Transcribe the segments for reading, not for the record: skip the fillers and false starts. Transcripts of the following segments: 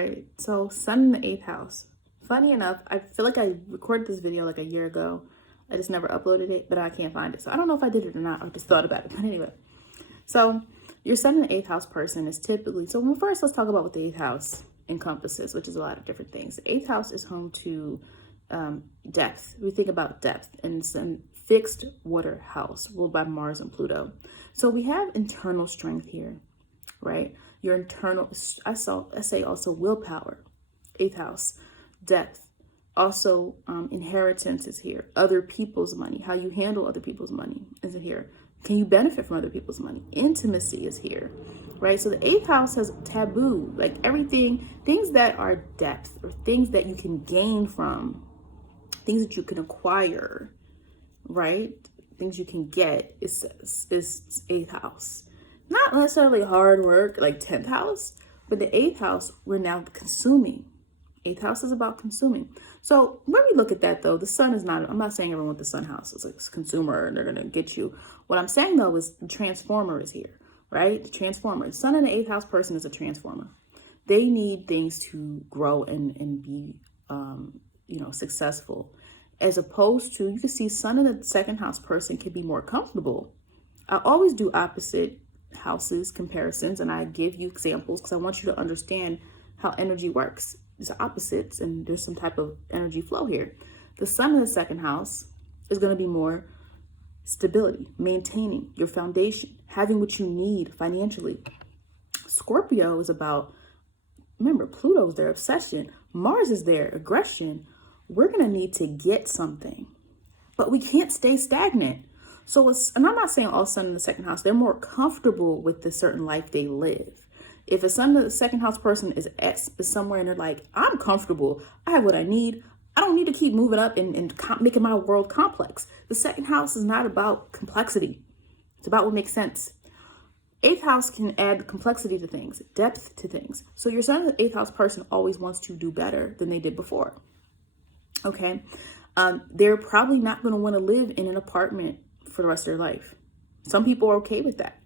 right, so sun in the 8th house. Funny enough, I feel like I recorded this video like a year ago. I just never uploaded it, but I can't find it. So I don't know if I did it or not. I just thought about it. But anyway, so your sun in the 8th house person is typically, so first let's talk about what the 8th house encompasses, which is a lot of different things. The 8th house is home to depth. We think about depth, and it's a fixed water house ruled by Mars and Pluto. So we have internal strength here, right? Your internal, I say also willpower, 8th house, depth. Also, inheritance is here. Other people's money, how you handle other people's money is here. Can you benefit from other people's money? Intimacy is here, right? So the 8th house has taboo, like everything, things that are depth or things that you can gain from, things that you can acquire, right? Things you can get is 8th house. Not necessarily hard work like 10th house, but the 8th house, we're now consuming. 8th house is about consuming. So when we look at that though, the sun is not, I'm not saying everyone with the sun house is like a consumer and they're going to get you. What I'm saying though is the transformer is here, right? The transformer. The sun in the 8th house person is a transformer. They need things to grow and be, successful. As opposed to, you can see sun in the 2nd house person can be more comfortable. I always do opposite houses comparisons and I give you examples because I want you to understand how energy works. There's opposites and there's some type of energy flow here. The sun in the 2nd house is going to be more stability, maintaining your foundation, having what you need financially. Scorpio is about, remember, Pluto is their obsession. Mars is their aggression. We're going to need to get something, but we can't stay stagnant. So and I'm not saying all sun in the 2nd house, they're more comfortable with the certain life they live. If a sun in the 2nd house person is somewhere and they're like, I'm comfortable, I have what I need, I don't need to keep moving up and making my world complex. The 2nd house is not about complexity. It's about what makes sense. 8th house can add complexity to things, depth to things. So your sun in the 8th house person always wants to do better than they did before. Okay. They're probably not going to want to live in an apartment for the rest of their life. Some people are okay with that.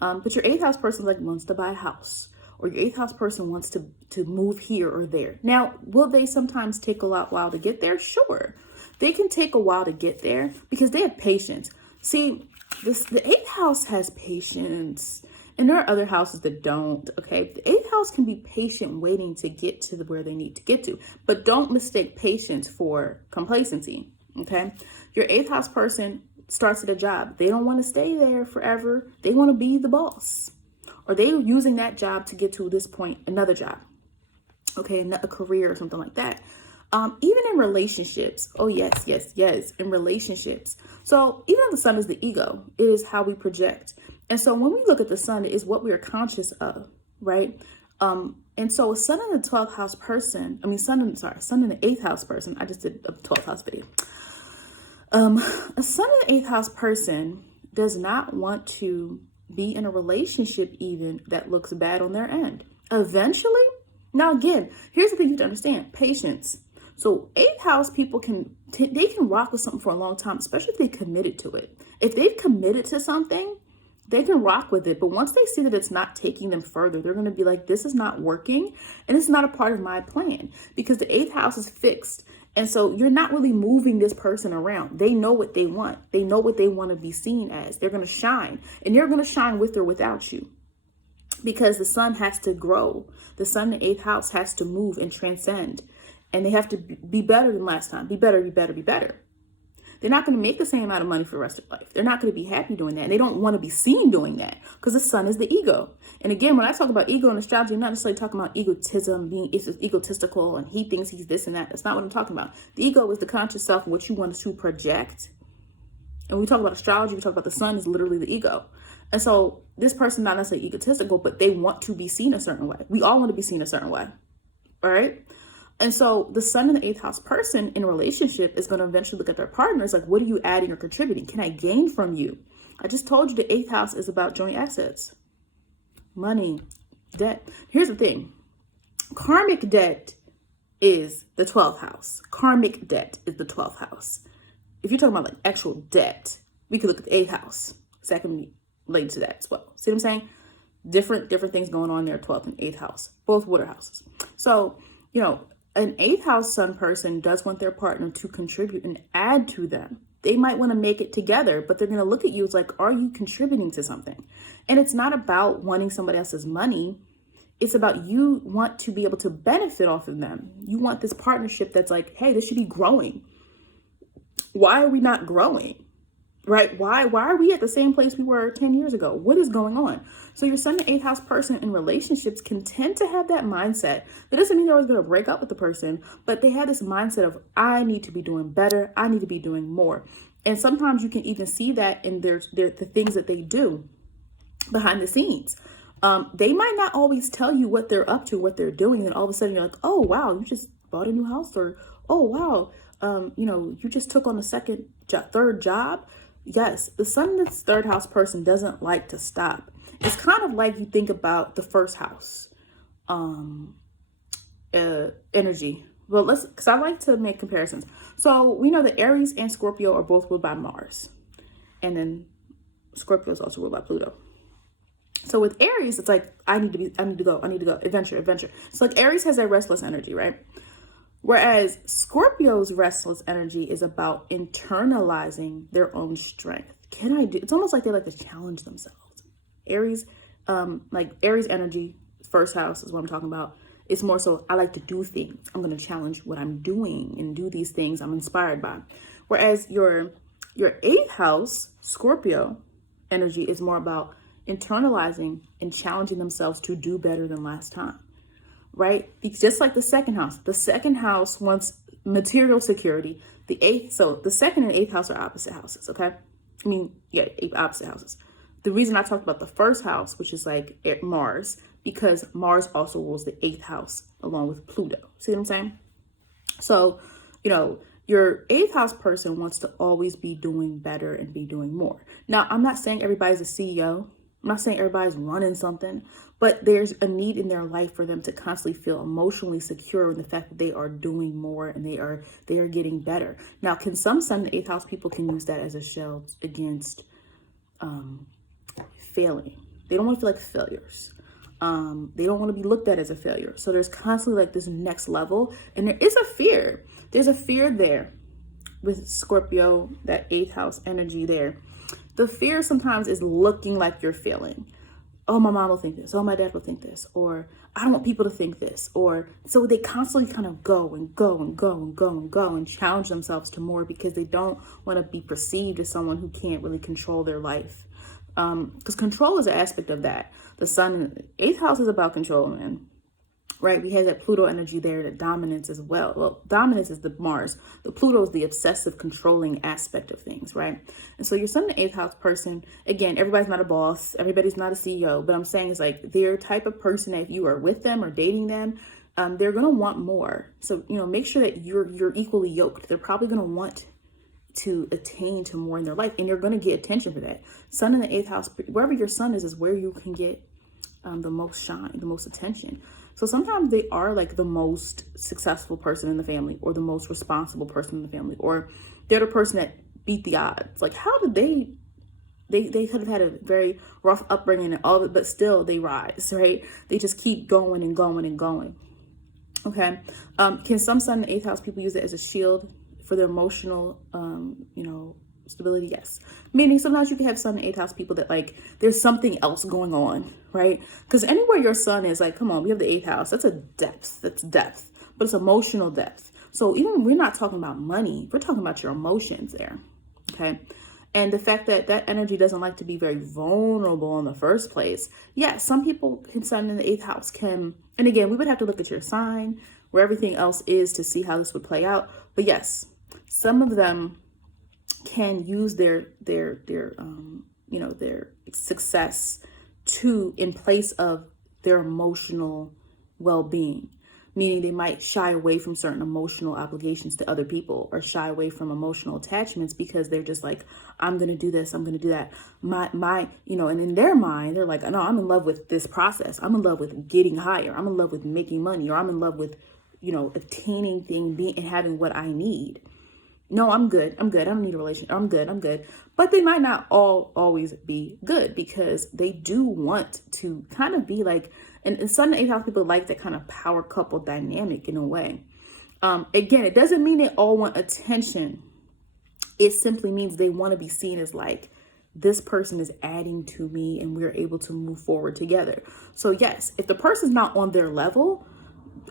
But your 8th house person wants to buy a house, or your 8th house person wants to move here or there. Now, will they sometimes take a while to get there? Sure. They can take a while to get there because they have patience. See, the 8th house has patience, and there are other houses that don't, okay? The 8th house can be patient waiting to get to where they need to get to, but don't mistake patience for complacency, okay? Your 8th house person starts at a job. They don't want to stay there forever. They want to be the boss, or they're using that job to get to this point, another job, okay, a career or something like that. Even in relationships. Oh, yes, in relationships. So even though the sun is the ego, it is how we project. And so when we look at the sun, it is what we are conscious of, right? And so a sun in the 12th house person, sun in the 8th house person, I just did a 12th house video. A sun in the 8th house person does not want to be in a relationship even that looks bad on their end. Eventually, now again, here's the thing you have to understand, patience. So 8th house people they can rock with something for a long time, especially if they committed to it. If they've committed to something, they can rock with it. But once they see that it's not taking them further, they're going to be like, this is not working. And it's not a part of my plan because the 8th house is fixed. And so you're not really moving this person around. They know what they want. They know what they want to be seen as. They're going to shine, and they're going to shine with or without you because the sun has to grow. The sun in the 8th house has to move and transcend, and they have to be better than last time. Be better, be better, be better. They're not going to make the same amount of money for the rest of their life. They're not going to be happy doing that. And they don't want to be seen doing that because the sun is the ego. And again, when I talk about ego in astrology, I'm not necessarily talking about egotism, being egotistical, and he thinks he's this and that. That's not what I'm talking about. The ego is the conscious self, what you want to project. And when we talk about astrology, we talk about the sun is literally the ego. And so this person, not necessarily egotistical, but they want to be seen a certain way. We all want to be seen a certain way. All right. And so the sun in the 8th house person in a relationship is going to eventually look at their partners like, what are you adding or contributing? Can I gain from you? I just told you the 8th house is about joint assets, money, debt. Here's the thing. Karmic debt is the 12th house. Karmic debt is the 12th house. If you're talking about like actual debt, we could look at the 8th house. So that can be related to that as well. See what I'm saying? Different things going on there, 12th and 8th house, both water houses. So, an eighth house sun person does want their partner to contribute and add to them. They might want to make it together, but they're going to look at you as like, are you contributing to something? And it's not about wanting somebody else's money. It's about you want to be able to benefit off of them. You want this partnership that's like, hey, this should be growing. Why are we not growing? Right? Why are we at the same place we were 10 years ago? What is going on? So your sun and eighth house person in relationships can tend to have that mindset. That doesn't mean they're always going to break up with the person, but they have this mindset of, I need to be doing better. I need to be doing more. And sometimes you can even see that in the things that they do behind the scenes. They might not always tell you what they're up to, what they're doing. And then all of a sudden you're like, oh, wow, you just bought a new house, or, oh, wow, you just took on a third job. Yes, the sun in this third house person doesn't like to stop. It's kind of like you think about the first house energy. Well, because I like to make comparisons. So we know that Aries and Scorpio are both ruled by Mars. And then Scorpio is also ruled by Pluto. So with Aries, it's like, I need to go, adventure. So like Aries has that restless energy, right? Whereas Scorpio's restless energy is about internalizing their own strength. It's almost like they like to challenge themselves. Aries, like Aries energy, first house is what I'm talking about. It's more so, I like to do things. I'm going to challenge what I'm doing and do these things I'm inspired by. Whereas your eighth house, Scorpio energy, is more about internalizing and challenging themselves to do better than last time, right? Because just like the second house wants material security. So the second and eighth house are opposite houses, okay? Opposite houses. The reason I talked about the first house, which is like Mars, because Mars also rules the eighth house along with Pluto. See what I'm saying? So, your eighth house person wants to always be doing better and be doing more. Now, I'm not saying everybody's a CEO. I'm not saying everybody's running something, but there's a need in their life for them to constantly feel emotionally secure in the fact that they are doing more and they are getting better. Now, can some sun and eighth house people can use that as a shield against failing? They don't want to feel like failures. They don't want to be looked at as a failure. So there's constantly like this next level, and there is a fear. There's a fear there with Scorpio, that eighth house energy there. The fear sometimes is looking like you're failing. Oh, my mom will think this. Oh, my dad will think this. Or I don't want people to think this. Or so they constantly kind of go and challenge themselves to more because they don't want to be perceived as someone who can't really control their life. Because control is an aspect of that. The sun in the eighth house is about control, man. Right? We have that Pluto energy there, the dominance as well. Well, dominance is the Mars. The Pluto is the obsessive, controlling aspect of things, right? And so your sun in the eighth house person, again, everybody's not a boss. Everybody's not a CEO. But I'm saying it's like they're type of person that if you are with them or dating them, they're going to want more. So, make sure that you're equally yoked. They're probably going to want to attain to more in their life. And you're going to get attention for that. Sun in the eighth house, wherever your sun is where you can get the most shine, the most attention. So sometimes they are like the most successful person in the family or the most responsible person in the family, or they're the person that beat the odds. Like, how did they could have had a very rough upbringing and all of it, but still they rise, right? They just keep going and going and going. Okay. Can some sun and eighth house people use it as a shield for their emotional, stability? Yes. Meaning sometimes you can have sun and eighth house people that like there's something else going on, right? Because anywhere your sun is, like, come on, we have the eighth house. That's depth, but it's emotional depth. So even we're not talking about money, we're talking about your emotions there. Okay. And the fact that that energy doesn't like to be very vulnerable in the first place. Yeah, some people can sun in the eighth house and again, we would have to look at your sign, where everything else is, to see how this would play out. But yes, some of them can use their success in place of their emotional well-being, meaning they might shy away from certain emotional obligations to other people or shy away from emotional attachments because they're just like, I'm going to do this, I'm going to do that. And in their mind, they're like, no, I'm in love with this process. I'm in love with getting higher. I'm in love with making money, or I'm in love with, obtaining things, and having what I need. no, I'm good. I'm good. I don't need a relationship. I'm good. I'm good. But they might not all always be good because they do want to kind of be like, and Sun and 8th house people like that kind of power couple dynamic in a way. Again, it doesn't mean they all want attention. It simply means they want to be seen as like, this person is adding to me and we're able to move forward together. So yes, if the person's not on their level,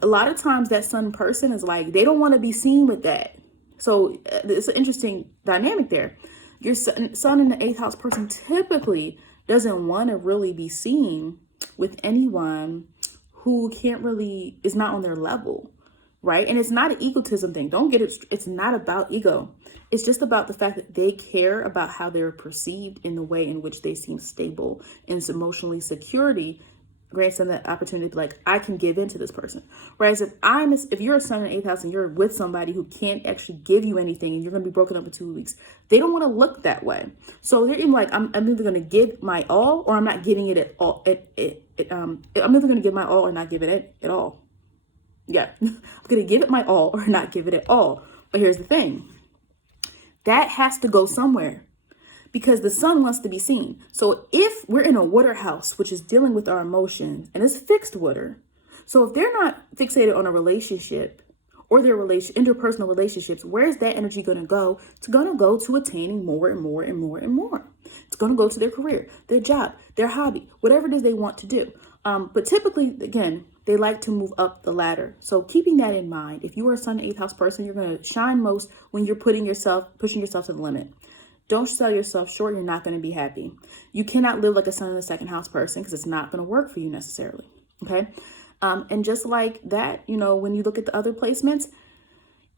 a lot of times that Sun person is like, they don't want to be seen with that. So it's an interesting dynamic there. Your sun in the 8th house person typically doesn't want to really be seen with anyone who is not on their level, right? And it's not an egotism thing. Don't get it. It's not about ego. It's just about the fact that they care about how they're perceived in the way in which they seem stable and emotionally security grants them that opportunity to be like, I can give in to this person. Whereas if you're a Sun in 8th house and you're with somebody who can't actually give you anything and you're going to be broken up in 2 weeks, they don't want to look that way. So they're even like, I'm either going to give my all or I'm not giving it at all. I'm either going to give my all or not give it at all. Yeah, I'm going to give it my all or not give it at all. But here's the thing. That has to go somewhere, because the Sun wants to be seen. So if we're in a water house, which is dealing with our emotions, and it's fixed water, so if they're not fixated on a relationship or their interpersonal relationships, where is that energy going to go? It's going to go to attaining more and more and more and more. It's going to go to their career, their job, their hobby, whatever it is they want to do. But typically, again, they like to move up the ladder. So keeping that in mind, if you are a Sun 8th house person, you're going to shine most when you're pushing yourself to the limit. Don't sell yourself short. You're not going to be happy. You cannot live like a Sun in the 2nd house person because it's not going to work for you necessarily. Okay. And just like that, when you look at the other placements,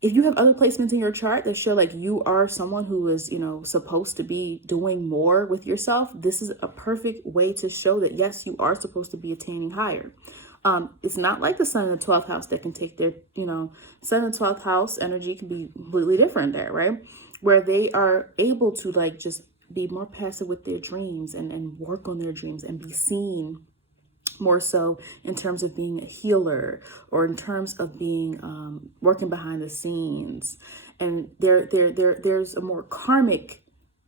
if you have other placements in your chart that show like you are someone who is, supposed to be doing more with yourself, this is a perfect way to show that, yes, you are supposed to be attaining higher. It's not like the Sun in the 12th house that can take their, Sun in the 12th house energy can be completely different there, right? Where they are able to like just be more passive with their dreams and work on their dreams and be seen more so in terms of being a healer or in terms of being working behind the scenes. And there's a more karmic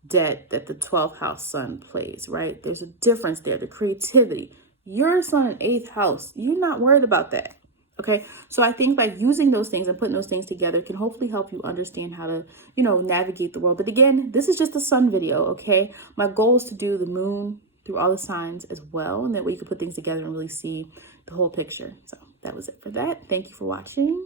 debt that the 12th house Sun plays, right? There's a difference there, the creativity. Your Sun in 8th house, you're not worried about that. Okay, so I think by using those things and putting those things together can hopefully help you understand how to, navigate the world. But again, this is just a Sun video, okay? My goal is to do the moon through all the signs as well, and that way you can put things together and really see the whole picture. So that was it for that. Thank you for watching.